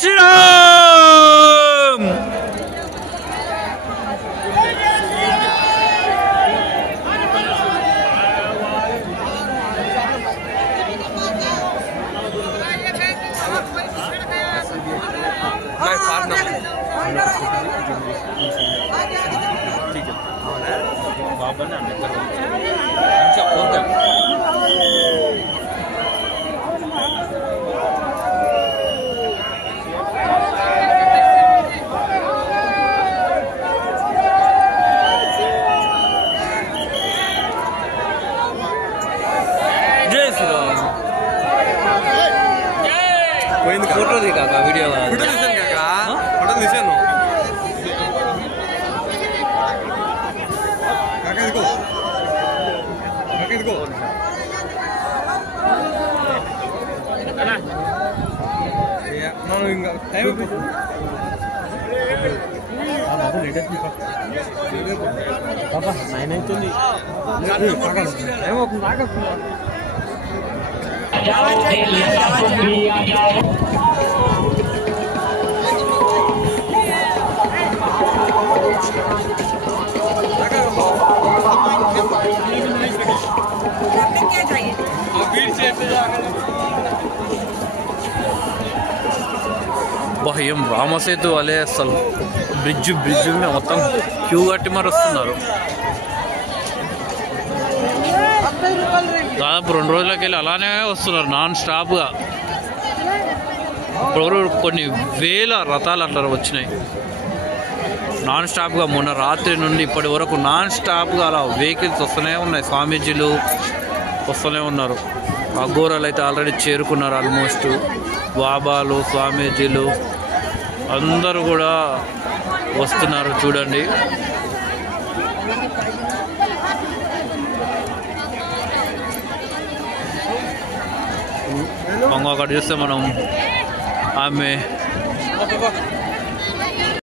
శ్రీరామ్. జై శ్రీరామ్. ఫోటో దిగా video photo తీసాను ఇంకా టైం బాబా 9 అవుతుంది. ఏం రామసేతు వాళ్ళే అసలు బ్రిడ్జ్ మొత్తం క్యూ కట్టి మరి వస్తున్నారు. దాదాపు 2 రోజులకి వెళ్ళి అలానే వస్తున్నారు నాన్ స్టాప్గా. కొన్ని వేల రథాలు అట్లా వచ్చినాయి నాన్ స్టాప్గా. మొన్న రాత్రి నుండి ఇప్పటి వరకు నాన్ స్టాప్గా అలా వెహికల్స్ వస్తూనే ఉన్నాయి. స్వామీజీలు వస్తూనే ఉన్నారు. అఘోరాలు అయితే ఆల్రెడీ చేరుకున్నారు. ఆల్మోస్ట్ బాబాలు స్వామీజీలు అందరూ కూడా వస్తున్నారు చూడండి. అక్కడ చూస్తే మనం ఆమె